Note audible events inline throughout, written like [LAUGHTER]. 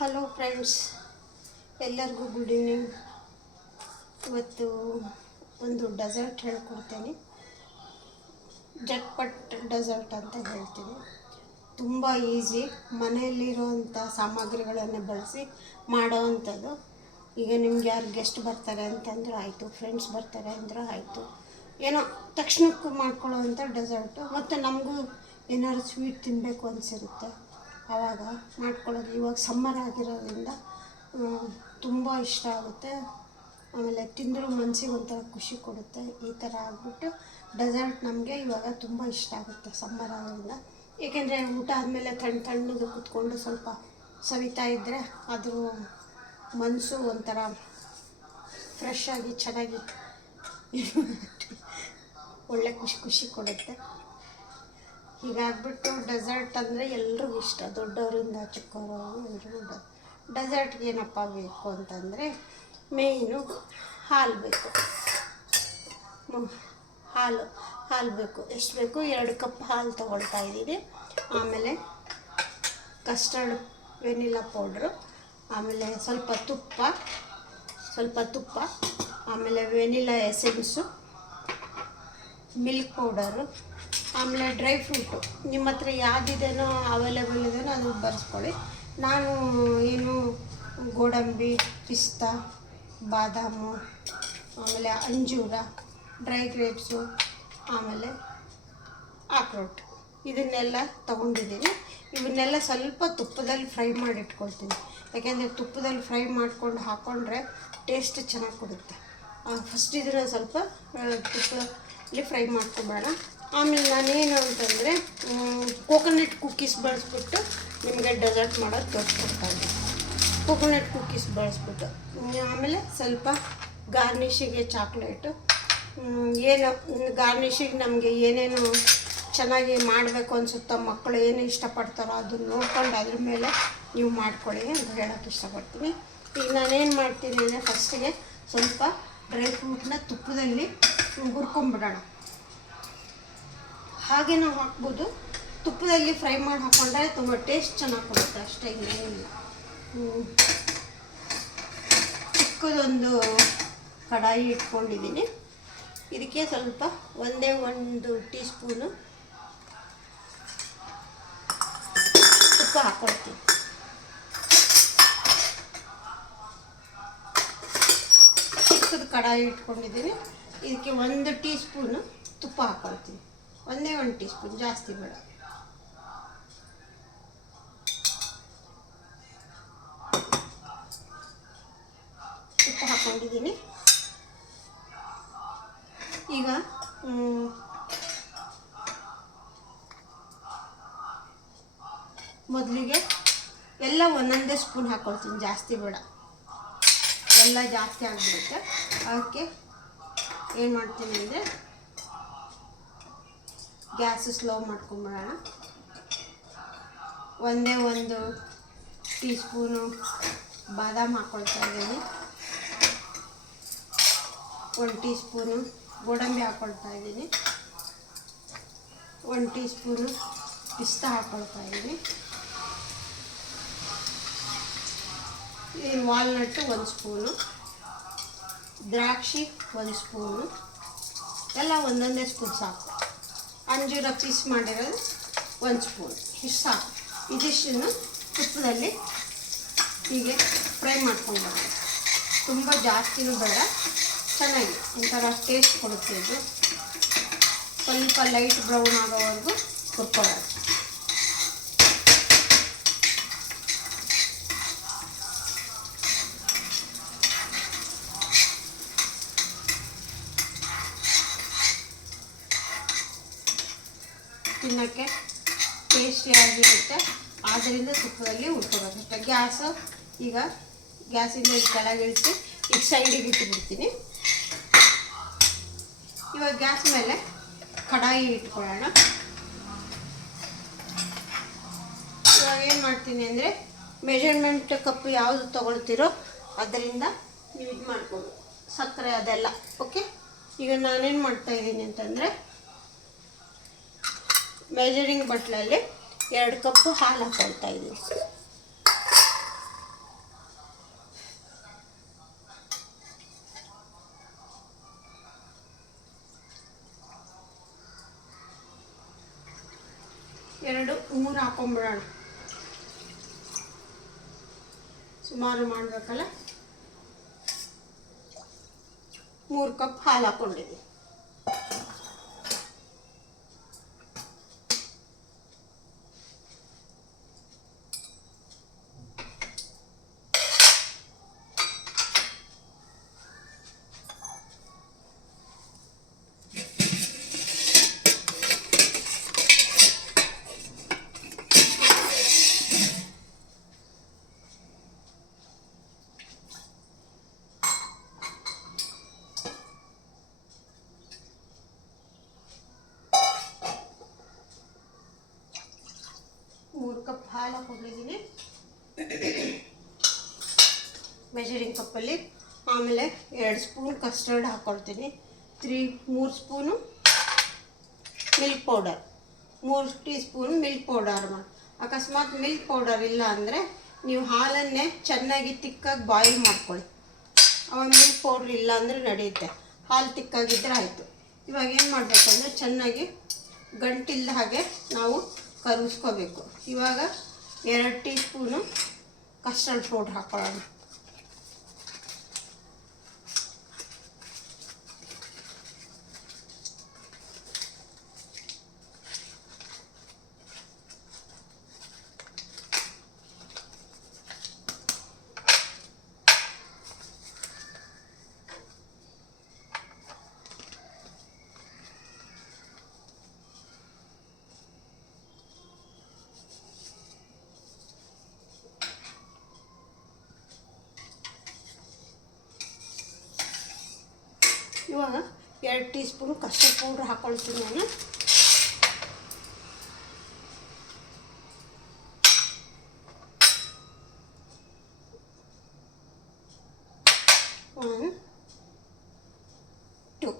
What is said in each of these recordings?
Hello friends ಎಲ್ಲರಿಗೂ good evening ಇವತ್ತು ಒಂದು ಡೆಸರ್ಟ್ ಹೇಳ್ಕೊಡ್ತೇನೆ. ಜಟ್ಪಟ್ ಡೆಸರ್ಟ್ ಅಂತ ಹೇಳ್ತೀನಿ. ತುಂಬ ಈಸಿ ಮನೆಯಲ್ಲಿರುವಂಥ ಸಾಮಗ್ರಿಗಳನ್ನು ಬಳಸಿ ಮಾಡೋವಂಥದ್ದು. ಈಗ ನಿಮ್ಗೆ ಯಾರು ಗೆಸ್ಟ್ ಬರ್ತಾರೆ ಅಂತಂದ್ರೆ ಆಯಿತು. ಫ್ರೆಂಡ್ಸ್ ಬರ್ತಾರೆ ಅಂದ್ರೆ ಆಯಿತು. ಏನೋ ತಕ್ಷಣಕ್ಕೂ ಮಾಡ್ಕೊಳ್ಳೋವಂಥ ಡೆಸರ್ಟು ಮತ್ತು ನಮಗೂ ಏನಾದ್ರು ಸ್ವೀಟ್ ತಿನ್ನಬೇಕು ಅನಿಸಿರುತ್ತೆ. ಆವಾಗ ಮಾಡ್ಕೊಳ್ಳೋದು ಇವಾಗ ಸಮ್ಮರ್ ಆಗಿರೋದ್ರಿಂದ ತುಂಬ ಇಷ್ಟ ಆಗುತ್ತೆ. ಆಮೇಲೆ ತಿಂದರೂ ಮನಸ್ಸಿಗೆ ಒಂಥರ ಖುಷಿ ಕೊಡುತ್ತೆ. ಈ ಥರ ಆಗಿಬಿಟ್ಟು ಡೆಸರ್ಟ್ ನಮಗೆ ಇವಾಗ ತುಂಬ ಇಷ್ಟ ಆಗುತ್ತೆ ಸಮ್ಮರ್ ಆಗೋದ್ರಿಂದ ಏಕೆಂದರೆ ಊಟ ಆದಮೇಲೆ ತಣ್ಣ ತಣ್ಣದು ಕುತ್ಕೊಂಡು ಸ್ವಲ್ಪ ಸವಿತಾ ಇದ್ದರೆ ಅದು ಮನಸ್ಸು ಒಂಥರ ಫ್ರೆಶ್ ಆಗಿ, ಚೆನ್ನಾಗಿ [LAUGHS] ಒಳ್ಳೆ ಖುಷಿ ಖುಷಿ ಕೊಡುತ್ತೆ. ಹೀಗಾಗ್ಬಿಟ್ಟು ಡೆಸರ್ಟ್ ಅಂದರೆ ಎಲ್ರಿಗೂ ಇಷ್ಟ. ದೊಡ್ಡವರಿಂದ ಚಿಕ್ಕವರು ಎಲ್ರಿಗೂ ಡೆಸರ್ಟ್ಗೆ ಏನಪ್ಪ ಬೇಕು ಅಂತಂದರೆ ಮೇಯ್ನು ಹಾಲು ಬೇಕು. ಹಾಲು ಹಾಲು ಬೇಕು. ಎಷ್ಟು ಬೇಕು? ಎರಡು ಕಪ್ ಹಾಲು ತೊಗೊಳ್ತಾ ಇದ್ದೀನಿ. ಆಮೇಲೆ ಕಸ್ಟರ್ಡ್ ವೆನಿಲಾ ಪೌಡ್ರು, ಆಮೇಲೆ ಸ್ವಲ್ಪ ತುಪ್ಪ ಸ್ವಲ್ಪ ತುಪ್ಪ, ಆಮೇಲೆ ವೆನಿಲಾ ಎಸೆನ್ಸು, ಮಿಲ್ಕ್ ಪೌಡರು ಆಮೇಲೆ ಡ್ರೈ ಫ್ರೂಟು. ನಿಮ್ಮ ಹತ್ರ ಯಾವುದಿದೆನೋ ಅವೈಲೇಬಲ್ ಇದೆಯೋ ಅದು ಬರೆಸ್ಕೊಳ್ಳಿ. ನಾನು ಏನು ಗೋಡಂಬಿ, ಪಿಸ್ತಾ, ಬಾದಾಮು, ಆಮೇಲೆ ಅಂಜೂರ, ಡ್ರೈ ಗ್ರೇಪ್ಸು, ಆಮೇಲೆ ಆಕ್ರೋಟ್. ಇದನ್ನೆಲ್ಲ ತೊಗೊಂಡಿದ್ದೀನಿ. ಇವನ್ನೆಲ್ಲ ಸ್ವಲ್ಪ ತುಪ್ಪದಲ್ಲಿ ಫ್ರೈ ಮಾಡಿ ಇಟ್ಕೊಳ್ತೀನಿ ಯಾಕೆಂದರೆ ತುಪ್ಪದಲ್ಲಿ ಫ್ರೈ ಮಾಡ್ಕೊಂಡು ಹಾಕ್ಕೊಂಡ್ರೆ ಟೇಸ್ಟ್ ಚೆನ್ನಾಗಿ ಕೊಡುತ್ತೆ. ಫಸ್ಟ್ ಇದನ್ನು ಸ್ವಲ್ಪ ತುಪ್ಪದಲ್ಲಿ ಫ್ರೈ ಮಾಡ್ಕೊಬೇಡ. ಆಮೇಲೆ ನಾನೇನು ಅಂತಂದರೆ ಕೋಕೋನಟ್ ಕುಕ್ಕೀಸ್ ಬಳಸ್ಬಿಟ್ಟು ನಿಮಗೆ ಡೆಸರ್ಟ್ ಮಾಡೋದು ತೋರಿಸ್ಕೊಡ್ತಾ ಇದ್ದೀನಿ. ಕೋಕೋನಟ್ ಕುಕ್ಕೀಸ್ ಬಳಸ್ಬಿಟ್ಟು. ಆಮೇಲೆ ಸ್ವಲ್ಪ ಗಾರ್ನಿಷಿಗೆ ಚಾಕ್ಲೇಟು ಏನು ಗಾರ್ನಿಷಿಗೆ ನಮಗೆ ಏನೇನು ಚೆನ್ನಾಗಿ ಮಾಡಬೇಕು ಅನಿಸುತ್ತೋ ಮಕ್ಕಳು ಏನು ಇಷ್ಟಪಡ್ತಾರೋ ಅದನ್ನು ನೋಡ್ಕೊಂಡು ಅದ್ರ ಮೇಲೆ ನೀವು ಮಾಡ್ಕೊಳ್ಳಿ ಅಂತ ಹೇಳೋಕ್ಕೆ ಇಷ್ಟಪಡ್ತೀನಿ. ಈಗ ನಾನೇನು ಮಾಡ್ತೀನಿ ಅಂದರೆ ಫಸ್ಟಿಗೆ ಸ್ವಲ್ಪ ಡ್ರೈ ಫ್ರೂಟ್ನ ತುಪ್ಪದಲ್ಲಿ ಹುರ್ಕೊಂಬಿಡೋಣ. ಹಾಗೆ ನಾವು ಹಾಕ್ಬೋದು. ತುಪ್ಪದಲ್ಲಿ ಫ್ರೈ ಮಾಡಿ ಹಾಕ್ಕೊಂಡ್ರೆ ತುಂಬ ಟೇಸ್ಟ್ ಚೆನ್ನಾಗಿ ಕೊಡುತ್ತೆ, ಅಷ್ಟೇ ಇನ್ನೇನಿಲ್ಲ. ಚಿಕ್ಕದೊಂದು ಕಡಾಯಿ ಇಟ್ಕೊಂಡಿದ್ದೀನಿ. ಇದಕ್ಕೆ ಸ್ವಲ್ಪ ಒಂದೇ ಒಂದು ಟೀ ಸ್ಪೂನು ತುಪ್ಪ ಹಾಕ್ಕೊಳ್ತೀನಿ ಚಿಕ್ಕದ ಕಡಾಯಿ ಇಟ್ಕೊಂಡಿದ್ದೀನಿ. ಇದಕ್ಕೆ ಒಂದು ಟೀ ಸ್ಪೂನು ತುಪ್ಪ ಹಾಕ್ಕೊಳ್ತೀನಿ ಒಂದೇ ಒಂದು ಟೀ ಸ್ಪೂನ್ ಜಾಸ್ತಿ ಬೇಡ. ಉಪ್ಪು ಹಾಕ್ಕೊಂಡಿದ್ದೀನಿ ಈಗ ಮೊದಲಿಗೆ ಎಲ್ಲ ಒಂದೊಂದೇ ಸ್ಪೂನ್ ಹಾಕ್ಕೊಳ್ತೀನಿ ಜಾಸ್ತಿ ಬೇಡ. ಎಲ್ಲ ಜಾಸ್ತಿ ಆಗಿಬಿಡುತ್ತೆ. ಅದಕ್ಕೆ ಏನು ಮಾಡ್ತೀನಿ ಅಂದರೆ ಗ್ಯಾಸ್ ಸ್ಲೋ ಮಾಡ್ಕೊಂಬಿಡೋಣ ಒಂದೇ ಒಂದು ಟೀ ಸ್ಪೂನು ಬಾದಾಮ್ ಹಾಕ್ಕೊಳ್ತಾ ಇದ್ದೀನಿ. ಒಂದು ಟೀ ಸ್ಪೂನು ಗೋಡಂಬಿ ಹಾಕ್ಕೊಳ್ತಾ ಇದ್ದೀನಿ. ಒಂದು ಟೀ ಸ್ಪೂನು ಪಿಸ್ತಾ ಹಾಕ್ಕೊಳ್ತಾ ಇದ್ದೀನಿ. ಇಲ್ಲಿ ವಾಲ್ನಟ್ಟು ಒಂದು ಸ್ಪೂನು, ದ್ರಾಕ್ಷಿ ಒಂದು ಸ್ಪೂನು, ಎಲ್ಲ ಒಂದೊಂದೇ ಸ್ಪೂನ್ ಸಾಕು. ಅಂಜೂರ ಪೀಸ್ ಮಾಡಿರೋದು ಒಂದು ಸ್ಪೂನ್. ಇಷ್ಟು ಸಾಕು. ಇದಿಷ್ಟನ್ನು ತುಪ್ಪದಲ್ಲಿ ಹೀಗೆ ಫ್ರೈ ಮಾಡ್ಕೊಂಡು ಬರೋದು ತುಂಬ ಜಾಸ್ತಿನೂ ಬೇಡ. ಚೆನ್ನಾಗಿ ಒಂಥರ ಟೇಸ್ಟ್ ಕೊಡುತ್ತೆ ಇದು. ಸ್ವಲ್ಪ ಲೈಟ್ ಬ್ರೌನ್ ಆಗೋವರೆಗೂ ಹುರ್ಕೊಳ್ಳೋದು. ಆದ್ದರಿಂದ ತುಪ್ಪದಲ್ಲಿ ಗ್ಯಾಸ್, ಈಗ ಗ್ಯಾಸಿಂದ ಈ ಕೆಳಗಿಳಿಸಿ ಈಗ ಸೈಡಿಗೆ ಇಟ್ಟುಬಿಡ್ತೀನಿ ಇವಾಗ ಗ್ಯಾಸ್ ಮೇಲೆ ಕಡಾಯಿ ಇಟ್ಕೊಳ್ಳೋಣ. ಇವಾಗ ಏನು ಮಾಡ್ತೀನಿ ಅಂದರೆ ಮೆಜರ್ಮೆಂಟ್ ಕಪ್ ಯಾವುದು ತೊಗೊಳ್ತೀರೋ ಅದರಿಂದ ನೀವು ಇದು ಮಾಡ್ಬೋದು ಸಕ್ಕರೆ ಅದೆಲ್ಲ ಓಕೆ ಈಗ ನಾನೇನು ಮಾಡ್ತಾಯಿದ್ದೀನಿ ಅಂತಂದರೆ ಮೆಜರಿಂಗ್ ಬಟ್ಲಲ್ಲಿ ಎರಡು ಕಪ್ಪು ಹಾಲು ಹಾಕೊಳ್ತಾ ಇದ್ದೀವಿ ಎರಡು ಮೂರು ಹಾಕೊಂಡ್ಬಿಡೋಣ ಸುಮಾರು ಮಾಡಬೇಕಲ್ಲ? ಮೂರು ಕಪ್ ಹಾಲು ಹಾಕೊಂಡಿದ್ದೀನಿ. ಕಪ್ಪಲ್ಲಿ ಆಮೇಲೆ ಎರಡು ಸ್ಪೂನ್ ಕಸ್ಟರ್ಡ್ ಹಾಕ್ಕೊಳ್ತೀನಿ ತ್ರೀ, ಮೂರು ಸ್ಪೂನು ಮಿಲ್ಕ್ ಪೌಡರ್ ಮೂರು ಟೀ ಸ್ಪೂನ್ ಮಿಲ್ಕ್ ಪೌಡರ್ ಅಕಸ್ಮಾತ್ ಮಿಲ್ಕ್ ಪೌಡರ್ ಇಲ್ಲ ಅಂದರೆ ನೀವು ಹಾಲನ್ನೇ ಚೆನ್ನಾಗಿ ತಿಕ್ಕಾಗಿ ಬಾಯ್ಲ್ ಮಾಡ್ಕೊಳ್ಳಿ. ಅವಾಗ ಮಿಲ್ಕ್ ಪೌಡ್ರ್ ಇಲ್ಲ ಅಂದರೆ ನಡೆಯುತ್ತೆ. ಹಾಲು ತಿಕ್ಕಾಗಿದ್ದರೆ ಆಯಿತು. ಇವಾಗ ಏನು ಮಾಡಬೇಕು ಚೆನ್ನಾಗಿ ಗಂಟಿಲ್ಲದ ಹಾಗೆ ನಾವು ಕರಗಿಸ್ಕೋಬೇಕು. ಇವಾಗ ಎರಡು ಟೀ ಸ್ಪೂನು ಕಸ್ಟರ್ಡ್ ಪೌಡ್ರ್ ಹಾಕೊಳ್ಳೋಣ ಇವಾಗ ಎರಡು ಟೀ ಸ್ಪೂನ್ ಕಸ್ಟರ್ಡ್ ಪೌಡ್ರ್ ಹಾಕ್ಕೊಳ್ತೀನಿ ನಾನು. ಒನ್ ಟು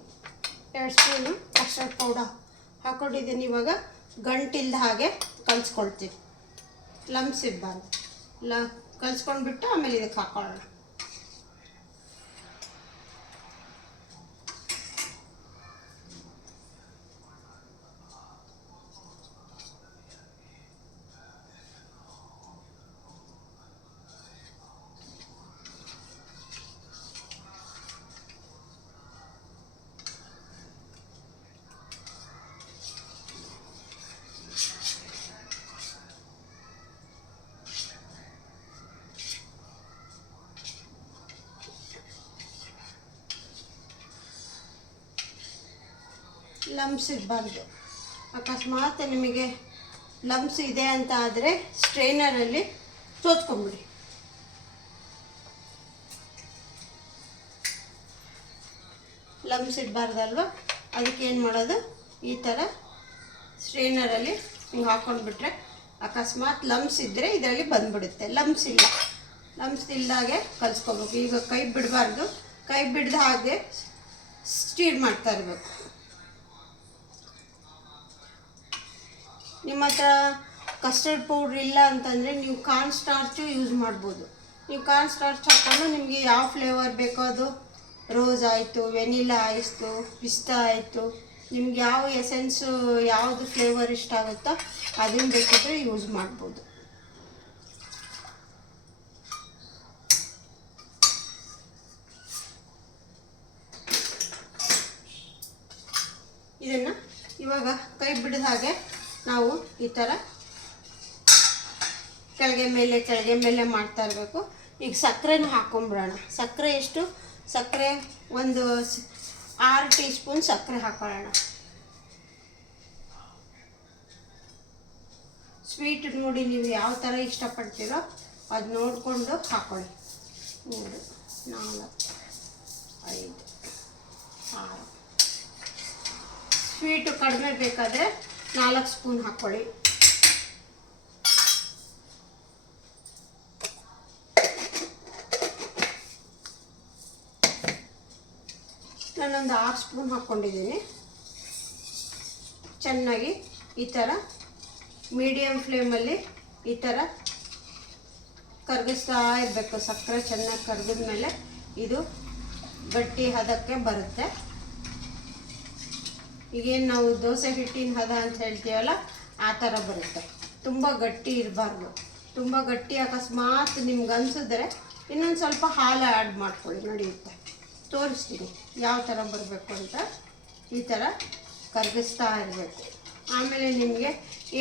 ಎರಡು ಸ್ಪೂನು ಕಸ್ಟರ್ಡ್ ಪೌಡರ್ ಹಾಕೊಂಡಿದ್ದೀನಿ ಇವಾಗ. ಗಂಟಿಲ್ದ ಹಾಗೆ ಕಲಿಸ್ಕೊಳ್ತೀವಿ ಲಮ್ಸ್ ಇರಬಾರ್ದು ಲ ಕಲಿಸ್ಕೊಂಡ್ಬಿಟ್ಟು ಆಮೇಲೆ ಇದಕ್ಕೆ ಹಾಕೊಳ್ಳೋಣ. ಲಮ್ಸ್ ಇರಬಾರ್ದು ಅಕಸ್ಮಾತ್ ನಿಮಗೆ ಲಂಪ್ಸ್ ಇದೆ ಅಂತ ಆದರೆ ಸ್ಟ್ರೈನರಲ್ಲಿ ಸೋತ್ಕೊಂಬಿಡಿ. ಲಂಪ್ಸ್ ಇಡಬಾರ್ದಲ್ವ? ಅದಕ್ಕೆ ಏನು ಮಾಡೋದು? ಈ ಥರ ಸ್ಟ್ರೈನರಲ್ಲಿ ಹಿಂಗೆ ಹಾಕ್ಕೊಂಡ್ಬಿಟ್ರೆ ಅಕಸ್ಮಾತ್ ಲಂಪ್ಸ್ ಇದ್ದರೆ ಇದರಲ್ಲಿ ಬಂದುಬಿಡುತ್ತೆ. ಲಂಪ್ಸ್ ಇಲ್ಲ. ಲಂಪ್ಸ್ ಇಲ್ದಾಗೆ ಕಲಿಸ್ಕೋಬೇಕು. ಈಗ ಕೈ ಬಿಡಬಾರ್ದು. ಕೈ ಬಿಡ್ದ ಹಾಗೆ ಸ್ಟೀರ್ ಮಾಡ್ತಾ ಇರಬೇಕು. ನಿಮ್ಮ ಹತ್ರ ಕಸ್ಟರ್ಡ್ ಪೌಡ್ರ್ ಇಲ್ಲ ಅಂತಂದರೆ ನೀವು ಕಾರ್ನ್ ಸ್ಟಾರ್ಚು ಯೂಸ್ ಮಾಡ್ಬೋದು. ನೀವು ಕಾರ್ನ್ ಸ್ಟಾರ್ಚ್ ಹಾಕ್ಕೊಂಡು ನಿಮಗೆ ಯಾವ ಫ್ಲೇವರ್ ಬೇಕೋ ಅದು ರೋಸ್ ಆಯಿತು ವೆನಿಲಾ ಆಯಿತು ಪಿಸ್ತಾ ಆಯಿತು, ನಿಮ್ಗೆ ಯಾವ ಎಸೆನ್ಸು ಯಾವುದು ಫ್ಲೇವರ್ ಇಷ್ಟ ಆಗುತ್ತೋ ಅದನ್ನು ಬೇಕಿದ್ರೆ ಯೂಸ್ ಮಾಡ್ಬೋದು. ಇದನ್ನು ಇವಾಗ ಕೈ ಬಿಡಿದ ಹಾಗೆ ನಾವು ಈ ಥರ ಕೆಳಗೆ ಮೇಲೆ ಕೆಳಗೆ ಮೇಲೆ ಮಾಡ್ತಾ ಇರಬೇಕು. ಈಗ ಸಕ್ಕರೆನ ಹಾಕೊಂಬಿಡೋಣ. ಸಕ್ಕರೆ ಎಷ್ಟು? ಸಕ್ಕರೆ ಒಂದು ಆರು ಟೀ ಸ್ಪೂನ್ ಸಕ್ಕರೆ ಹಾಕೊಳ್ಳೋಣ. ಸ್ವೀಟ್ ನೋಡಿ ನೀವು ಯಾವ ಥರ ಇಷ್ಟಪಡ್ತೀರೋ ಅದು ನೋಡಿಕೊಂಡು ಹಾಕೊಳ್ಳಿ. ಮೂರು, ನಾಲ್ಕು, ಐದು, ಆರು. ಸ್ವೀಟು ಕಡಿಮೆ ಬೇಕಾದರೆ ನಾಲ್ಕು ಸ್ಪೂನ್ ಹಾಕ್ಕೊಳ್ಳಿ ನಾನೊಂದು ಆರು ಸ್ಪೂನ್ ಹಾಕ್ಕೊಂಡಿದ್ದೀನಿ ಚೆನ್ನಾಗಿ ಈ ಥರ ಮೀಡಿಯಮ್ ಫ್ಲೇಮಲ್ಲಿ ಈ ಥರ ಕರಗಿಸ್ತಾ ಇರಬೇಕು. ಸಕ್ಕರೆ ಚೆನ್ನಾಗಿ ಕರಗಿದ ಮೇಲೆ ಇದು ಗಟ್ಟಿ ಹದಕ್ಕೆ ಬರುತ್ತೆ. ಈಗೇನು ನಾವು ದೋಸೆ ಹಿಟ್ಟಿನ ಹದ ಅಂತ ಹೇಳ್ತೀವಲ್ಲ, ಆ ಥರ ಬರುತ್ತೆ. ತುಂಬ ಗಟ್ಟಿ ಇರಬಾರ್ದು. ತುಂಬ ಗಟ್ಟಿ ಅಕಸ್ಮಾತ್ ನಿಮ್ಗೆ ಅನಿಸಿದ್ರೆ ಇನ್ನೊಂದು ಸ್ವಲ್ಪ ಹಾಲು ಆ್ಯಡ್ ಮಾಡ್ಕೊಳ್ಳಿ, ನಡೆಯುತ್ತೆ. ತೋರಿಸ್ತೀನಿ ಯಾವ ಥರ ಬರಬೇಕು ಅಂತ. ಈ ಥರ ಕರಗಿಸ್ತಾ ಇರಬೇಕು. ಆಮೇಲೆ ನಿಮಗೆ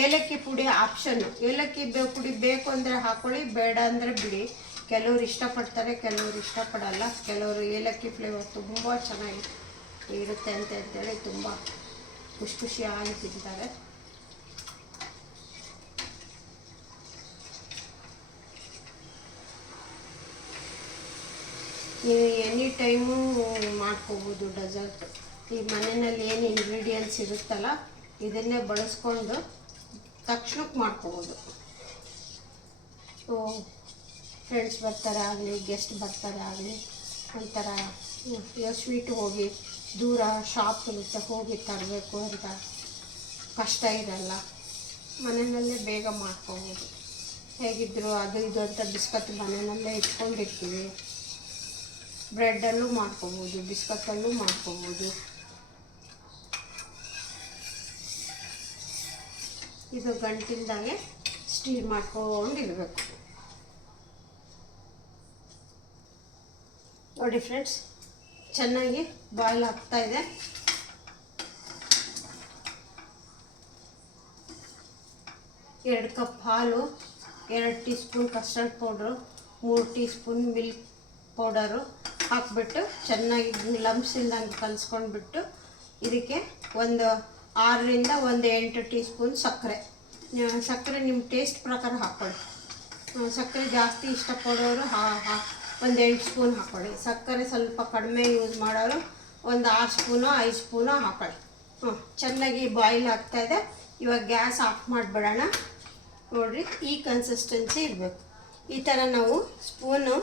ಏಲಕ್ಕಿ ಪುಡಿ ಆಪ್ಷನ್ನು ಏಲಕ್ಕಿ ಬೇ, ಪುಡಿ ಬೇಕು ಅಂದರೆ ಹಾಕೊಳ್ಳಿ, ಬೇಡ ಅಂದರೆ ಬಿಡಿ. ಕೆಲವರು ಇಷ್ಟಪಡ್ತಾರೆ, ಕೆಲವರು ಇಷ್ಟಪಡಲ್ಲ. ಕೆಲವರು ಏಲಕ್ಕಿ ಫ್ಲೇವರ್ ತುಂಬ ಚೆನ್ನಾಗಿ ಇರುತ್ತೆ ಅಂತ ಅಂತೇಳಿ ತುಂಬ ಖುಷಿ ಖುಷಿಯಾಗಿ ತಿಂತಾರೆ. ನೀವು ಎನಿ ಟೈಮು ಮಾಡ್ಕೋಬೋದು ಡೆಸರ್ಟ್ ಈ ಮನೆಯಲ್ಲಿ ಏನು ಇಂಗ್ರೀಡಿಯೆಂಟ್ಸ್ ಇರುತ್ತಲ್ಲ, ಇದನ್ನೇ ಬಳಸ್ಕೊಂಡು ತಕ್ಷಣಕ್ಕೆ ಮಾಡ್ಕೋಬೋದು. ಫ್ರೆಂಡ್ಸ್ ಬರ್ತಾರೆ ಆಗಲಿ ಗೆಸ್ಟ್ ಬರ್ತಾರೆ ಆಗಲಿ, ಒಂಥರ ಸ್ವೀಟ್ ಹೋಗಿ ದೂರ ಶಾಪ್ ಇರುತ್ತೆ ಹೋಗಿ ತರಬೇಕು ಅಂತ ಕಷ್ಟ ಇರಲ್ಲ ಮನೆಯಲ್ಲೇ ಬೇಗ ಮಾಡ್ಕೋಬೋದು. ಹೇಗಿದ್ದರೂ ಅದು ಇದು ಅಂತ ಬಿಸ್ಕತ್ ಮನೆಯಲ್ಲೇ ಇಟ್ಕೊಂಡಿರ್ತೀವಿ. ಬ್ರೆಡ್ಡಲ್ಲೂ ಮಾಡ್ಕೋಬೋದು ಬಿಸ್ಕತ್ತಲ್ಲೂ ಮಾಡ್ಕೋಬೋದು. ಇದು ಗಂಟಿಲ್ದಾಗೆ ಸ್ಟೀರ್ ಮಾಡ್ಕೊಂಡಿರ್ಬೇಕು. ನೋಡಿ ಫ್ರೆಂಡ್ಸ್ ಚೆನ್ನಾಗಿ ಬಾಯ್ಲ್ ಆಗ್ತಾ ಇದೆ. ಎರಡು ಕಪ್ ಹಾಲು, ಎರಡು ಟೀ ಸ್ಪೂನ್ ಕಸ್ಟರ್ಡ್ ಪೌಡ್ರು, ಮೂರು ಟೀ ಸ್ಪೂನ್ ಮಿಲ್ಕ್ ಪೌಡರು ಹಾಕ್ಬಿಟ್ಟು ಚೆನ್ನಾಗಿ ಲಂಪ್ಸ್ ಇಲ್ದಂಗೆ ಕಲಿಸ್ಕೊಂಡ್ಬಿಟ್ಟು ಇದಕ್ಕೆ ಒಂದು ಆರರಿಂದ ಒಂದು ಎಂಟು ಟೀ ಸ್ಪೂನ್ ಸಕ್ಕರೆ ಸಕ್ಕರೆ ನಿಮ್ಮ ಟೇಸ್ಟ್ ಪ್ರಕಾರ ಹಾಕ್ಕೊಳ್ಳಿ. ಸಕ್ಕರೆ ಜಾಸ್ತಿ ಇಷ್ಟಪಡೋರು ಹಾ ಹಾ ಒಂದು ಎಂಟು ಸ್ಪೂನ್ ಹಾಕ್ಕೊಳ್ಳಿ. ಸಕ್ಕರೆ ಸ್ವಲ್ಪ ಕಡಿಮೆ ಯೂಸ್ ಮಾಡೋರು ಒಂದು ಆರು ಸ್ಪೂನು, ಐದು ಸ್ಪೂನು ಹಾಕ್ಕೊಳ್ಳಿ ಹ್ಞೂ ಚೆನ್ನಾಗಿ ಬಾಯ್ಲ್ ಆಗ್ತಾ ಇದೆ. ಇವಾಗ ಗ್ಯಾಸ್ ಆಫ್ ಮಾಡಿಬಿಡೋಣ. ನೋಡಿರಿ, ಈ ಕನ್ಸಿಸ್ಟೆನ್ಸಿ ಇರಬೇಕು. ಈ ಥರ ನಾವು ಸ್ಪೂನು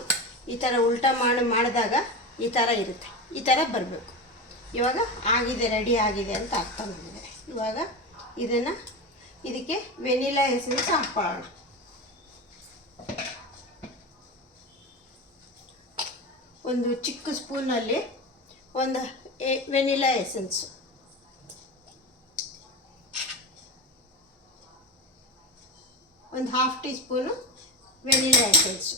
ಈ ಥರ ಉಲ್ಟಾ ಮಾಡಿ, ಮಾಡಿದಾಗ ಈ ಥರ ಇರುತ್ತೆ. ಈ ಥರ ಬರಬೇಕು. ಇವಾಗ ಆಗಿದೆ ರೆಡಿ ಆಗಿದೆ ಅಂತ ಅರ್ಥ ಬಂದಿದೆ ಇವಾಗ ಇದನ್ನು, ಇದಕ್ಕೆ ವೆನಿಲಾ ಎಸೆನ್ಸ್ ಹಾಕ್ಕೊಳ್ಳೋಣ. ಒಂದು ಚಿಕ್ಕ ಸ್ಪೂನಲ್ಲಿ ಒಂದು ವೆನಿಲಾ ಎಸೆನ್ಸ್. ಒಂದು half teaspoon vanilla essence.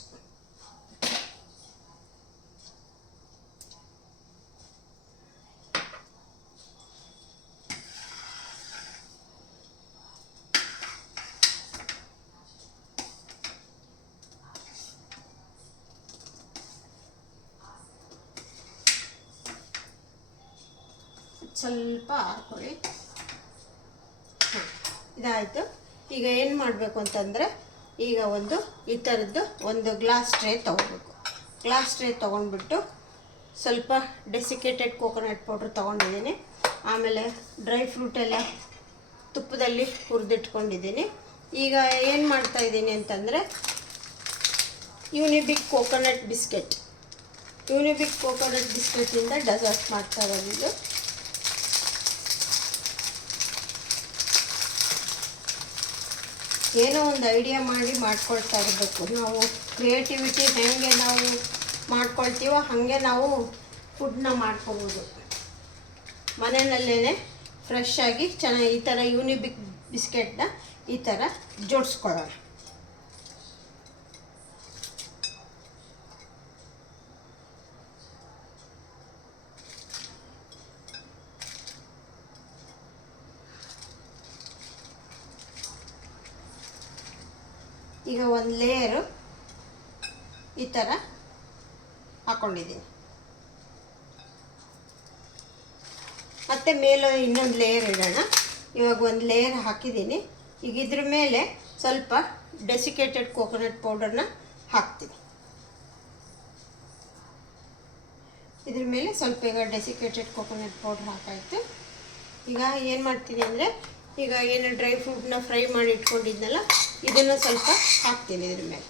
ಸ್ವಲ್ಪ ಹಾಕೊಳ್ಳಿ ಹಾಂ ಇದಾಯಿತು. ಈಗ ಏನು ಮಾಡಬೇಕು ಅಂತಂದರೆ, ಈಗ ಒಂದು ಈ ಥರದ್ದು ಒಂದು ಗ್ಲಾಸ್ ಟ್ರೇ ತೊಗೊಬೇಕು. ಗ್ಲಾಸ್ ಟ್ರೇ ತೊಗೊಂಡ್ಬಿಟ್ಟು ಸ್ವಲ್ಪ ಡೆಸಿಕೇಟೆಡ್ ಕೋಕೋನಟ್ ಪೌಡ್ರ್ ತೊಗೊಂಡಿದ್ದೀನಿ. ಆಮೇಲೆ ಡ್ರೈ ಫ್ರೂಟ್ ಎಲ್ಲ ತುಪ್ಪದಲ್ಲಿ ಹುರಿದಿಟ್ಕೊಂಡಿದ್ದೀನಿ. ಈಗ ಏನು ಮಾಡ್ತಾ ಇದ್ದೀನಿ ಅಂತಂದರೆ Unibic coconut biscuit Unibic coconut ಬಿಸ್ಕೆಟಿಂದ dessert ಮಾಡ್ತಾ ಇರೋದು ಏನೋ ಒಂದು ಐಡಿಯಾ ಮಾಡಿ ಮಾಡ್ಕೊಳ್ತಾ ಇರಬೇಕು. ನಾವು ಕ್ರಿಯೇಟಿವಿಟಿ ಹೇಗೆ ನಾವು ಮಾಡ್ಕೊಳ್ತೀವೋ ಹಾಗೆ ನಾವು ಫುಡ್ನ ಮಾಡ್ಕೋಬೋದು. ಮನೆಯಲ್ಲೇ ಫ್ರೆಶ್ ಆಗಿ ಚೆನ್ನಾಗಿ ಈ ಥರ ಯೂನಿಬಿಕ್ ಬಿಸ್ಕೆಟ್ನ ಈ ಥರ ಜೋಡಿಸ್ಕೊಳ್ಳೋಣ. ಈಗ ಒಂದು ಲೇಯರು ಈ ಥರ ಹಾಕ್ಕೊಂಡಿದ್ದೀನಿ ಮತ್ತು ಮೇಲೆ ಇನ್ನೊಂದು ಲೇಯರ್ ಇಡೋಣ. ಇವಾಗ ಒಂದು ಲೇಯರ್ ಹಾಕಿದ್ದೀನಿ. ಈಗ ಇದ್ರ ಮೇಲೆ ಸ್ವಲ್ಪ ಡೆಸಿಕೇಟೆಡ್ ಕೋಕೋನಟ್ ಪೌಡರ್ನ ಹಾಕ್ತೀನಿ. ಇದ್ರ ಮೇಲೆ ಸ್ವಲ್ಪ ಈಗ ಡೆಸಿಕೇಟೆಡ್ ಕೋಕೋನಟ್ ಪೌಡ್ರ್ ಹಾಕಾಯಿತು. ಈಗ ಏನು ಮಾಡ್ತೀನಿ ಅಂದರೆ ಈಗ ಏನು ಡ್ರೈ ಫ್ರೂಟ್ನ ಫ್ರೈ ಮಾಡಿ ಇಟ್ಕೊಂಡಿದ್ನಲ್ಲ, ಇದನ್ನು ಸ್ವಲ್ಪ ಹಾಕ್ತೀನಿ ಇದ್ರ ಮೇಲೆ.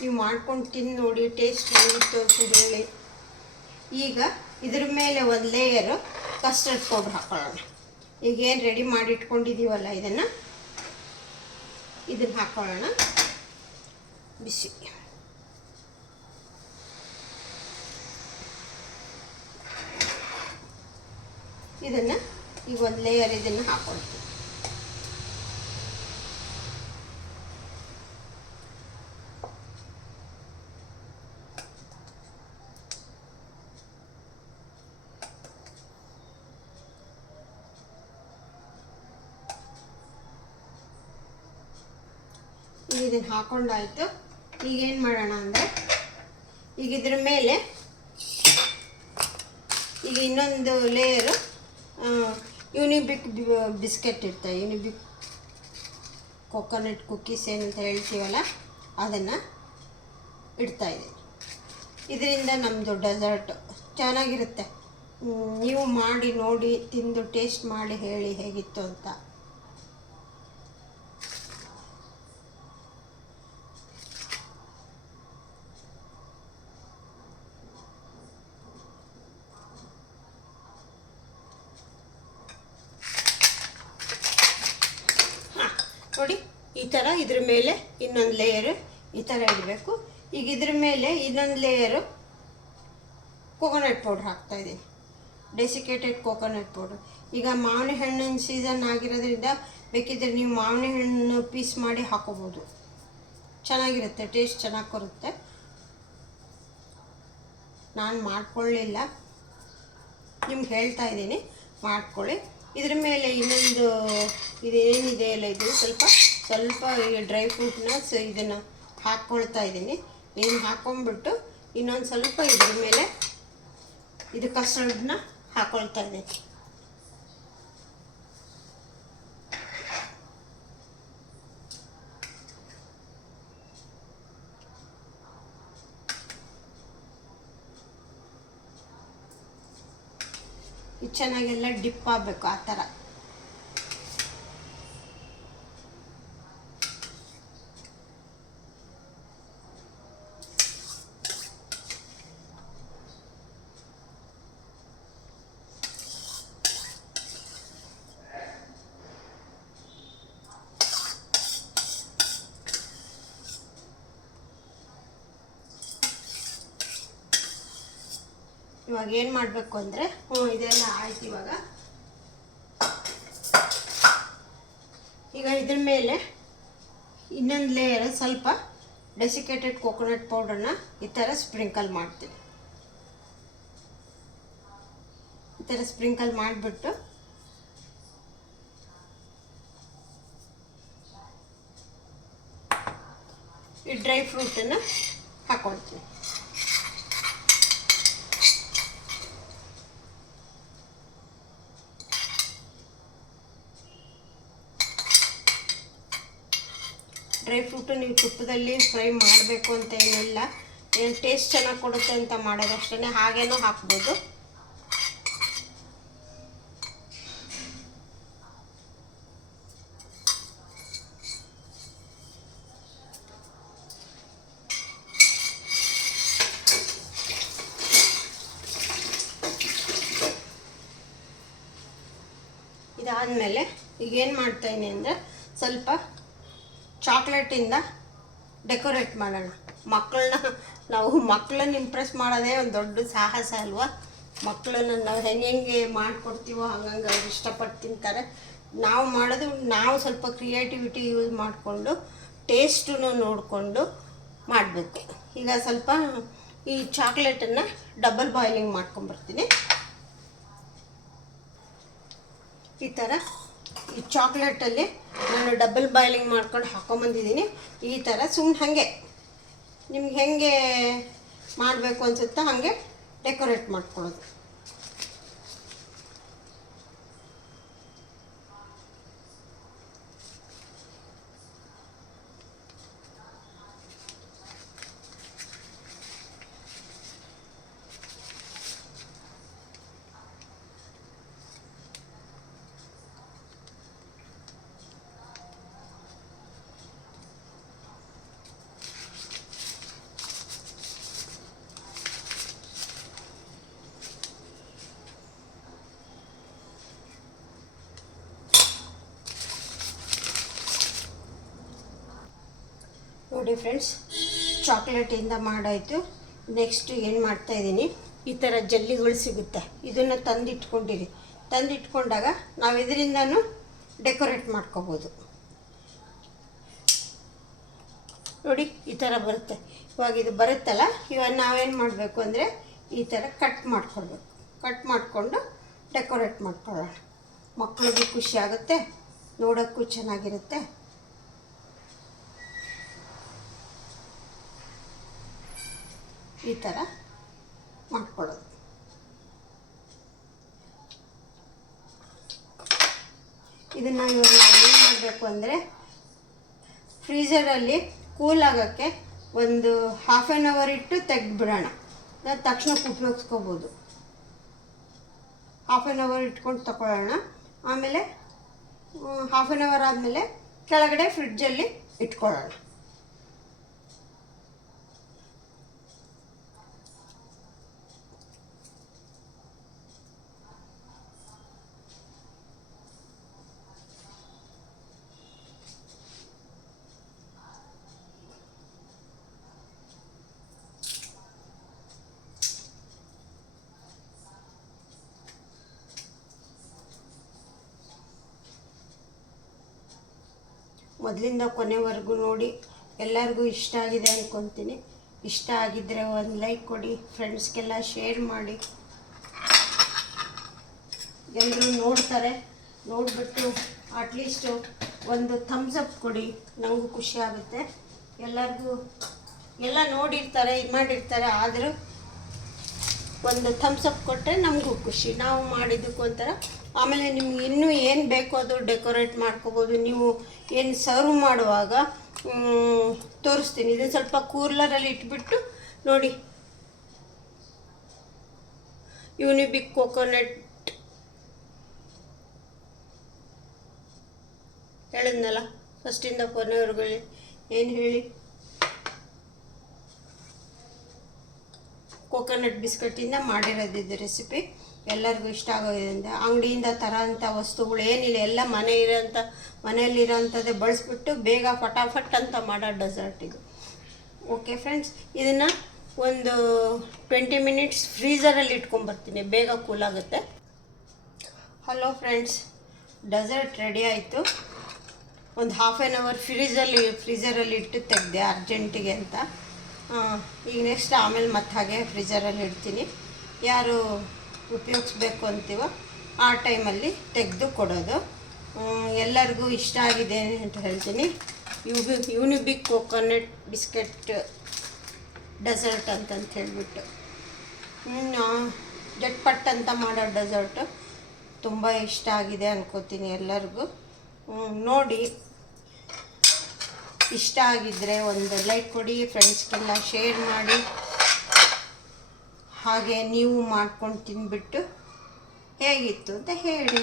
ನೀವು ಮಾಡ್ಕೊಂಡು ತಿಂದು ನೋಡಿ ಟೇಸ್ಟ್ ಹೇಗಿತ್ತು ಅಂತ ಹೇಳಿ ಈಗ ಇದ್ರ ಮೇಲೆ ಒಂದು ಲೇಯರು ಕಸ್ಟರ್ಡ್ ಪೌಡ್ರ್ ಹಾಕೊಳ್ಳೋಣ. ಈಗ ಏನು ರೆಡಿ ಮಾಡಿ ಇಟ್ಕೊಂಡಿದ್ದೀವಲ್ಲ ಇದನ್ನು ಇದನ್ನು ಹಾಕೊಳ್ಳೋಣ. ಬಿಸಿ. ಇದನ್ನು ಈಗ ಒಂದು ಲೇಯರ್ ಇದನ್ನು ಹಾಕೊಳ್ತೀವಿ. ಇದನ್ನು ಹಾಕೊಂಡಾಯ್ತು ಈಗ ಏನು ಮಾಡೋಣ ಅಂದರೆ ಈಗ ಇದ್ರ ಮೇಲೆ ಈಗ ಇನ್ನೊಂದು ಲೇಯರು ಯೂನಿಬಿಕ್ ಬಿಸ್ಕೆಟ್ ಇರ್ತವೆ ಯೂನಿಬಿಕ್ ಕೊಕೊನಟ್ ಕುಕ್ಕೀಸ್ ಏನಂತ ಹೇಳ್ತೀವಲ್ಲ, ಅದನ್ನು ಇಡ್ತಾ ಇದ್ದೀನಿ. ಇದರಿಂದ ನಮ್ಮದು ಡೆಸರ್ಟ್ ಚೆನ್ನಾಗಿರುತ್ತೆ. ನೀವು ಮಾಡಿ ನೋಡಿ, ತಿಂದು ಟೇಸ್ಟ್ ಮಾಡಿ, ಹೇಳಿ ಹೇಗಿತ್ತು ಅಂತ ಹಾಂ ನೋಡಿ ಈ ಥರ ಇದ್ರ ಮೇಲೆ ಇನ್ನೊಂದು ಲೇಯರ್ ಈ ಥರ ಇಡಬೇಕು. ಈಗ ಇದ್ರ ಮೇಲೆ ಇನ್ನೊಂದು ಲೇಯರು ಕೋಕೋನಟ್ ಪೌಡ್ರ್ ಹಾಕ್ತಾ ಇದ್ದೀನಿ ಡೆಸಿಕೇಟೆಡ್ ಕೋಕೋನಟ್ ಪೌಡ್ರ್ ಈಗ ಮಾವಿನ ಹಣ್ಣಿನ ಸೀಸನ್ ಆಗಿರೋದ್ರಿಂದ ಬೇಕಿದ್ರೆ ನೀವು ಮಾವಿನ ಹಣ್ಣು ಪೀಸ್ ಮಾಡಿ ಹಾಕೋಬೋದು. ಚೆನ್ನಾಗಿರುತ್ತೆ ಟೇಸ್ಟ್ ಚೆನ್ನಾಗಿ ಬರುತ್ತೆ. ನಾನು ಮಾಡ್ಕೊಳ್ಳಿಲ್ಲ. ನಿಮ್ಗೆ ಹೇಳ್ತಾ ಇದ್ದೀನಿ ಮಾಡ್ಕೊಳ್ಳಿ. ಇದ್ರ ಮೇಲೆ ಇನ್ನೊಂದು ಇದೇನಿದೆ ಅಲ್ಲ ಇದು? ಸ್ವಲ್ಪ ಸ್ವಲ್ಪ ಡ್ರೈ ಫ್ರೂಟ್ನ ಸೊ ಇದನ್ನು ಹಾಕ್ಕೊಳ್ತಾ ಇದ್ದೀನಿ. ಇದನ್ನು ಹಾಕ್ಕೊಂಬಿಟ್ಟು ಇನ್ನೊಂದು ಸ್ವಲ್ಪ ಇದ್ರ ಮೇಲೆ ಇದು ಕಸ್ಟರ್ಡ್ನ ಹಾಕ್ಕೊಳ್ತಾ ಇದ್ದೀನಿ. ಇದು ಚೆನ್ನಾಗೆಲ್ಲ ಡಿಪ್ ಆಗಬೇಕು ಆ ಥರ. ಇವಾಗ ಏನು ಮಾಡಬೇಕು ಅಂದರೆ ಇದೆಲ್ಲ ಆಯ್ತು ಇವಾಗ. ಈಗ ಇದ್ರ ಮೇಲೆ ಇನ್ನೊಂದು ಲೇಯರ್ ಸ್ವಲ್ಪ ಡೆಸಿಕೇಟೆಡ್ ಕೊಕೊನಟ್ ಪೌಡರ್ನ ಈ ಥರ ಸ್ಪ್ರಿಂಕಲ್ ಮಾಡ್ತೀನಿ. ಈ ಥರ ಸ್ಪ್ರಿಂಕಲ್ ಮಾಡಿಬಿಟ್ಟು ಈ ಡ್ರೈ ಫ್ರೂಟನ್ನು ಹಾಕೊಳ್ತೀನಿ. ಡ್ರೈ ಫ್ರೂಟು ನೀವು ತುಪ್ಪದಲ್ಲಿ ಫ್ರೈ ಮಾಡಬೇಕು ಅಂತ ಏನಿಲ್ಲ. ಏನು ಟೇಸ್ಟ್ ಚೆನ್ನಾಗಿ ಕೊಡುತ್ತೆ ಅಂತ ಮಾಡೋದಷ್ಟೇ ಹಾಗೇನೂ ಹಾಕ್ಬೋದು. ಇದಾದಮೇಲೆ ಈಗ ಏನು ಮಾಡ್ತಾಯಿನಿ ಅಂದರೆ ಸ್ವಲ್ಪ ಚಾಕ್ಲೇಟಿಂದ ಡೆಕೋರೇಟ್ ಮಾಡೋಣ. ಮಕ್ಕಳನ್ನ ನಾವು ಮಕ್ಕಳನ್ನ ಇಂಪ್ರೆಸ್ ಮಾಡೋದೇ ಒಂದು ದೊಡ್ಡ ಸಾಹಸ ಅಲ್ವಾ? ಮಕ್ಕಳನ್ನ ನಾವು ಹೆಂಗೆ ಹೆಂಗೆ ಮಾಡಿಕೊಡ್ತೀವೋ ಹಂಗಂಗೆ ಅವ್ರು ಇಷ್ಟಪಟ್ಟು ತಿಂತಾರೆ. ನಾವು ಮಾಡೋದು, ನಾವು ಸ್ವಲ್ಪ ಕ್ರಿಯೇಟಿವಿಟಿ ಯೂಸ್ ಮಾಡಿಕೊಂಡು ಟೇಸ್ಟನ್ನು ನೋಡಿಕೊಂಡು ಮಾಡಬೇಕು. ಈಗ ಸ್ವಲ್ಪ ಈ ಚಾಕ್ಲೇಟನ್ನು ಡಬಲ್ ಬಾಯ್ಲಿಂಗ್ ಮಾಡ್ಕೊಂಬರ್ತೀನಿ ಈ ಥರ ಈ ಚಾಕ್ಲೇಟಲ್ಲಿ ನಾನು ಡಬಲ್ ಬಾಯ್ಲಿಂಗ್ ಮಾಡ್ಕೊಂಡು ಹಾಕೊಂಬಂದಿದ್ದೀನಿ ಈ ಥರ ಸುಮ್ಮನೆ ಹಾಗೆ. ನಿಮ್ಗೆ ಹೆಂಗೆ ಮಾಡಬೇಕು ಅನ್ಸುತ್ತೋ ಹಾಗೆ ಡೆಕೋರೇಟ್ ಮಾಡ್ಕೊಳ್ಳೋದು. ನೋಡಿ ಫ್ರೆಂಡ್ಸ್ ಚಾಕ್ಲೇಟಿಂದ ಮಾಡಾಯಿತು. ನೆಕ್ಸ್ಟ್ ಏನು ಮಾಡ್ತಾಯಿದ್ದೀನಿ ಈ ಥರ ಜಲ್ಲಿಗಳು ಸಿಗುತ್ತೆ. ಇದನ್ನು ತಂದಿಟ್ಕೊಂಡಿರಿ. ತಂದಿಟ್ಕೊಂಡಾಗ ನಾವು ಇದರಿಂದನೂ ಡೆಕೋರೇಟ್ ಮಾಡ್ಕೋಬೋದು. ನೋಡಿ, ಈ ಥರ ಬರುತ್ತೆ. ಇವಾಗ ಇದು ಬರುತ್ತಲ್ಲ, ಇವಾಗ ನಾವೇನು ಮಾಡಬೇಕು ಅಂದರೆ ಈ ಥರ ಕಟ್ ಮಾಡ್ಕೊಳ್ಬೇಕು ಕಟ್ ಮಾಡಿಕೊಂಡು ಡೆಕೋರೇಟ್ ಮಾಡ್ಕೊಳ್ಳೋಣ. ಮಕ್ಕಳಿಗೂ ಖುಷಿ ಆಗುತ್ತೆ, ನೋಡೋಕ್ಕೂ ಚೆನ್ನಾಗಿರುತ್ತೆ. ಈ ಥರ ಮಾಡ್ಕೊಳ್ಳೋದು. ಇದನ್ನು ಇವಾಗ ನಾವು ಏನು ಮಾಡಬೇಕು ಅಂದರೆ ಫ್ರೀಝರಲ್ಲಿ ಕೂಲ್ ಆಗೋಕ್ಕೆ ಒಂದು ಹಾಫ್ ಆನ್ ಅವರ್ ಇಟ್ಟು ತೆಗೆದ್ಬಿಡೋಣ. ಅದು ತಕ್ಷಣಕ್ಕೆ ಉಪಯೋಗಿಸ್ಕೋಬೋದು ಹಾಫ್ ಆ್ಯನ್ ಅವರ್ ಇಟ್ಕೊಂಡು ತಗೊಳ್ಳೋಣ ಆಮೇಲೆ ಹಾಫ್ ಆನ್ ಅವರ್ ಆದಮೇಲೆ ಕೆಳಗಡೆ ಫ್ರಿಡ್ಜಲ್ಲಿ ಇಟ್ಕೊಳ್ಳೋಣ. ಮೊದಲಿಂದ ಕೊನೆವರೆಗೂ ನೋಡಿ, ಎಲ್ಲರಿಗೂ ಇಷ್ಟ ಆಗಿದೆ ಅಂದ್ಕೊತೀನಿ ಇಷ್ಟ ಆಗಿದ್ದರೆ ಒಂದು ಲೈಕ್ ಕೊಡಿ ಫ್ರೆಂಡ್ಸ್ಗೆಲ್ಲ ಶೇರ್ ಮಾಡಿ. ಎಲ್ಲರೂ ನೋಡ್ತಾರೆ, ನೋಡಿಬಿಟ್ಟು ಅಟ್ಲೀಸ್ಟು ಒಂದು ಥಮ್ಸ್ ಅಪ್ ಕೊಡಿ ನನಗೂ ಖುಷಿ ಆಗುತ್ತೆ. ಎಲ್ಲರಿಗೂ, ಎಲ್ಲ ನೋಡಿರ್ತಾರೆ, ಇದು ಮಾಡಿರ್ತಾರೆ, ಆದರೂ ಒಂದು ಥಮ್ಸ್ ಅಪ್ ಕೊಟ್ಟರೆ ನಮಗೂ ಖುಷಿ. ನಾವು ಮಾಡಿದ್ದಕ್ಕೂ ಒಂಥರ ಆಮೇಲೆ ನಿಮ್ಗೆ ಇನ್ನೂ ಏನು ಬೇಕೋ ಅದು ಡೆಕೋರೇಟ್ ಮಾಡ್ಕೋಬೋದು. ನೀವು ಏನು ಸರ್ವ್ ಮಾಡುವಾಗ ತೋರಿಸ್ತೀನಿ. ಇದನ್ನು ಸ್ವಲ್ಪ ಕೂರ್ಲರಲ್ಲಿ ಇಟ್ಬಿಟ್ಟು ನೋಡಿ. ಯೂನಿಬಿಕ್ ಕೋಕೋನಟ್ ಹೇಳಿದ್ನಲ್ಲ ಫಸ್ಟಿಂದ ಕೊನೆವರೆಗೂ ಏನು ಹೇಳಿ? ಕೋಕೋನಟ್ ಬಿಸ್ಕಟ್ಟಿಂದ ಮಾಡಿರೋದು ಇದು ರೆಸಿಪಿ ಎಲ್ಲರಿಗೂ ಇಷ್ಟ ಆಗೋದ್ರಿಂದ ಅಂಗಡಿಯಿಂದ ತರೋಂಥ ವಸ್ತುಗಳು ಏನಿಲ್ಲ, ಎಲ್ಲ ಮನೆ ಇರೋಂಥ, ಮನೆಯಲ್ಲಿರೋಂಥದ್ದೇ ಬಳಸ್ಬಿಟ್ಟು ಬೇಗ ಫಟಾಫಟ್ ಅಂತ ಮಾಡೋ ಡೆಸರ್ಟ್ ಇದು. ಓಕೆ ಫ್ರೆಂಡ್ಸ್ ಇದನ್ನು ಒಂದು ಟ್ವೆಂಟಿ ಮಿನಿಟ್ಸ್ ಫ್ರೀಝರಲ್ಲಿ ಇಟ್ಕೊಂಬರ್ತೀನಿ, ಬೇಗ ಕೂಲ್ ಆಗುತ್ತೆ. ಹಲೋ ಫ್ರೆಂಡ್ಸ್ ಡೆಸರ್ಟ್ ರೆಡಿ ಆಯಿತು. ಒಂದು ಹಾಫ್ ಆ್ಯನ್ ಅವರ್ ಫ್ರೀಝಲ್ಲಿ ಫ್ರೀಝರಲ್ಲಿ ಇಟ್ಟು ತೆಗೆದೆ ಅರ್ಜೆಂಟಿಗೆ ಅಂತ. ಈಗ ನೆಕ್ಸ್ಟ್ ಆಮೇಲೆ ಮತ್ತೆ ಹಾಗೆ ಫ್ರೀಜರಲ್ಲಿ ಇಡ್ತೀನಿ. ಯಾರು ಉಪಯೋಗಿಸ್ಬೇಕು ಅಂತೀವೋ ಆ ಟೈಮಲ್ಲಿ ತೆಗೆದು ಕೊಡೋದು. ಎಲ್ಲರಿಗೂ ಇಷ್ಟ ಆಗಿದೆ ಅಂತ ಹೇಳ್ತೀನಿ. ಯುಬಿ, ಯೂನಿಬಿಕ್ ಕೋಕೋನಟ್ ಬಿಸ್ಕೆಟ್ ಡೆಸರ್ಟ್ ಅಂತಂತ ಹೇಳಿಬಿಟ್ಟು. ಜಟ್ಪಟ್ ಅಂತ ಮಾಡೋ ಡೆಸರ್ಟು ತುಂಬ ಇಷ್ಟ ಆಗಿದೆ ಅನ್ಕೋತೀನಿ ಎಲ್ಲರಿಗೂ. ನೋಡಿ. ಇಷ್ಟ ಆಗಿದ್ದರೆ ಒಂದು ಲೈಕ್ ಕೊಡಿ ಫ್ರೆಂಡ್ಸ್ಗೆಲ್ಲ ಶೇರ್ ಮಾಡಿ. ಹಾಗೆ ನೀವು ಮಾಡ್ಕೊಂಡು ತಿನ್ಬಿಟ್ಟು ಹೇಗಿತ್ತು ಅಂತ ಹೇಳಿ.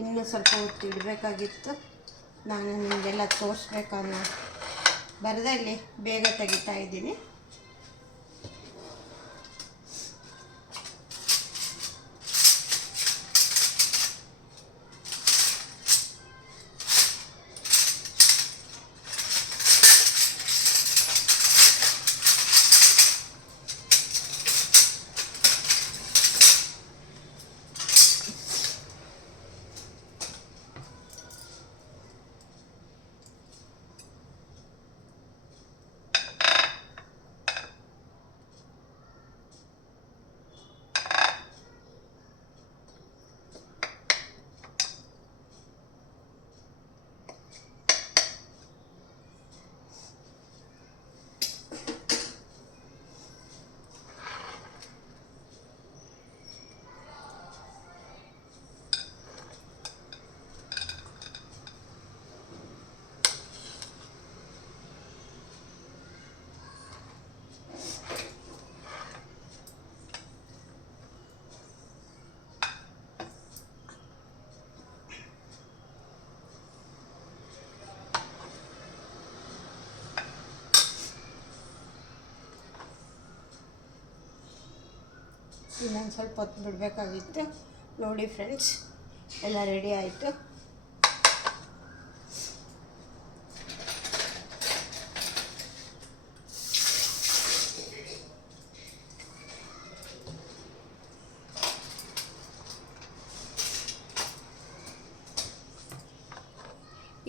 ಇನ್ನೂ ಸ್ವಲ್ಪ ಹೊತ್ತು ಇಡಬೇಕಾಗಿತ್ತು. ನಾನು ನಿಮಗೆಲ್ಲ ತೋರಿಸ್ಬೇಕನ್ನೋ ಬರದಲ್ಲಿ ಬೇಗ ತೆಗಿತಾ ಇದ್ದೀನಿ. ಇನ್ನೊಂದು ಸ್ವಲ್ಪ ಹೊತ್ತು ಬಿಡಬೇಕಾಗಿತ್ತು. ನೋಡಿ ಫ್ರೆಂಡ್ಸ್ ಎಲ್ಲ ರೆಡಿ ಆಯಿತು.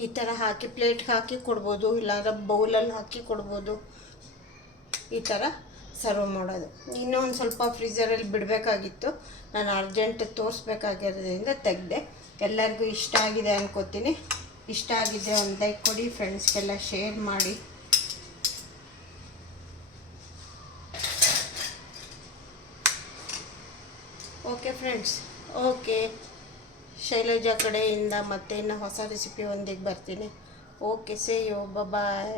ಈ ಥರ ಹಾಕಿ ಪ್ಲೇಟ್ಗೆ ಹಾಕಿ ಕೊಡ್ಬೋದು, ಇಲ್ಲಾಂದ್ರೆ ಬೌಲಲ್ಲಿ ಹಾಕಿ ಕೊಡ್ಬೋದು. ಈ ಥರ ಸರ್ವ್ ಮಾಡೋದು. ಇನ್ನೂ ಒಂದು ಸ್ವಲ್ಪ ಫ್ರೀಜರಲ್ಲಿ ಬಿಡಬೇಕಾಗಿತ್ತು. ನಾನು ಅರ್ಜೆಂಟ್ ತೋರಿಸ್ಬೇಕಾಗಿರೋದ್ರಿಂದ ತೆಗೆದೆ. ಎಲ್ಲರಿಗೂ ಇಷ್ಟ ಆಗಿದೆ ಅನ್ಕೋತೀನಿ. ಇಷ್ಟ ಆಗಿದೆ ಒಂದು ಲೈಕ್ ಕೊಡಿ ಫ್ರೆಂಡ್ಸ್ಗೆಲ್ಲ ಶೇರ್ ಮಾಡಿ. ಓಕೆ ಫ್ರೆಂಡ್ಸ್ ಓಕೆ ಶೈಲಜಾ ಕಡೆಯಿಂದ ಮತ್ತೆ ಇನ್ನು ಹೊಸ ರೆಸಿಪಿ ಒಂದಿಗೆ ಬರ್ತೀನಿ. ಓಕೆ ಸೇ ಯೋ ಬಾಯ್